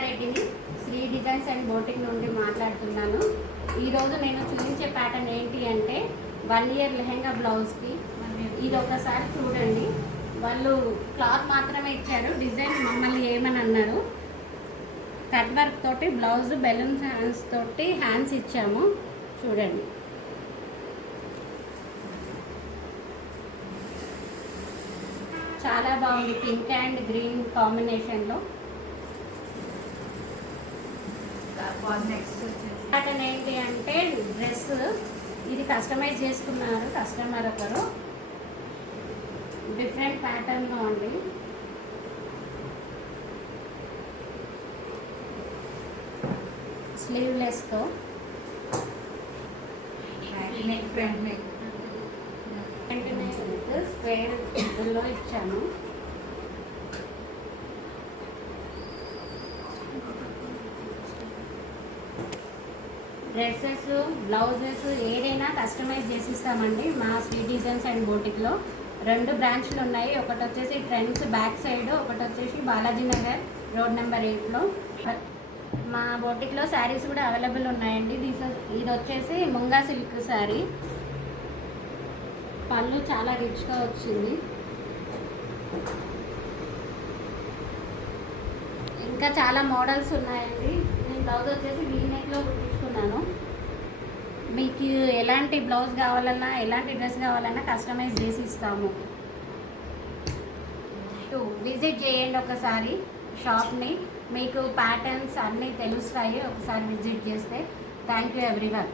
సంగారెడ్డిని Shri designs and boutique నుండి మాట్లాడుతున్నాను. ఈరోజు నేను చూపించే ప్యాటర్న్ ఏంటి అంటే 1 ఇయర్ లెహెంగా బ్లౌజ్కి. ఇది ఒకసారి చూడండి. వాళ్ళు క్లాత్ మాత్రమే ఇచ్చారు, డిజైన్ మమ్మల్ని ఏమని అన్నారు. కట్ వర్క్ తోటి బ్లౌజ్ బెలూన్స్ హ్యాండ్స్ తోటి హ్యాండ్స్ ఇచ్చాము. చూడండి, చాలా బాగుంది. పింక్ అండ్ గ్రీన్ కాంబినేషన్లో. ప్యాటర్న్ ఏంటి అంటే డ్రెస్ ఇది కస్టమైజ్ చేసుకున్నారు కస్టమర్ ఒకరు. డిఫరెంట్ ప్యాటర్న్లో అండి. స్లీవ్లెస్తో ఫ్రంట్ నెక్ స్క్వేర్లో ఇచ్చాను. డ్రెస్సెస్, బ్లౌజెస్ ఏదైనా కస్టమైజ్ చేసిస్తామండి మా శ్రీ డిజైన్స్ అండ్ బోటిక్లో. 2 బ్రాంచ్లు ఉన్నాయి. ఒకటి వచ్చేసి ట్రెండ్స్ బ్యాక్ సైడ్, ఒకటి వచ్చేసి బాలాజీ నగర్ రోడ్ నెంబర్ 8లో. మా బోటిక్లో శారీస్ కూడా అవైలబుల్ ఉన్నాయండి. ఇది వచ్చేసి ముంగా సిల్క్ శారీ. పళ్ళు చాలా రిచ్గా వచ్చింది. ఇంకా చాలా మోడల్స్ ఉన్నాయండి. నేను బ్లౌజ్ వచ్చేసి వీనెక్లో కుట్టించుకున్నాను. మీకు ఎలాంటి బ్లౌజ్ కావాలన్నా, ఎలాంటి డ్రెస్ కావాలన్నా కస్టమైజ్ చేసి ఇస్తాము. విజిట్ చేయండి ఒకసారి షాప్ని, మీకు ప్యాటర్న్స్ అన్నీ తెలుస్తాయి ఒకసారి విజిట్ చేస్తే. Thank you everyone.